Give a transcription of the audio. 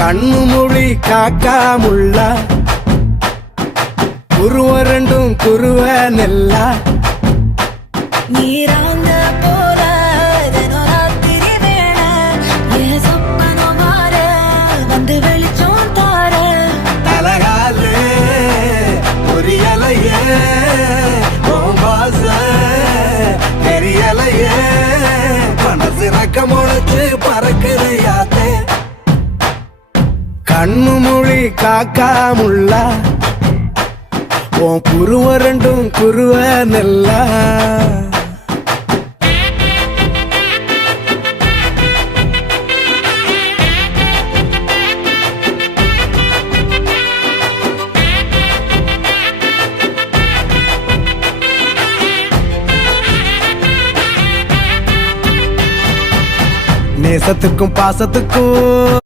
கண்ணு மொழி காக்காமுள்ள குருவ ரெண்டும் குருவ நெல்லா நீராங்க போல தினராத்திரி வேண என் சொப்பனம் மாற வந்து வெளிச்சம் தார தலகாலே பொரியலையே ஓம்பாச தெரியலையே மனசு ரக்க முளைச்சு பறக்குறையாத்தே கண்ணு மொழி காக்காமுள்ள உன் குருவ ரெண்டும் குருவ நெல்லா நேசத்துக்கும் பாசத்துக்கும்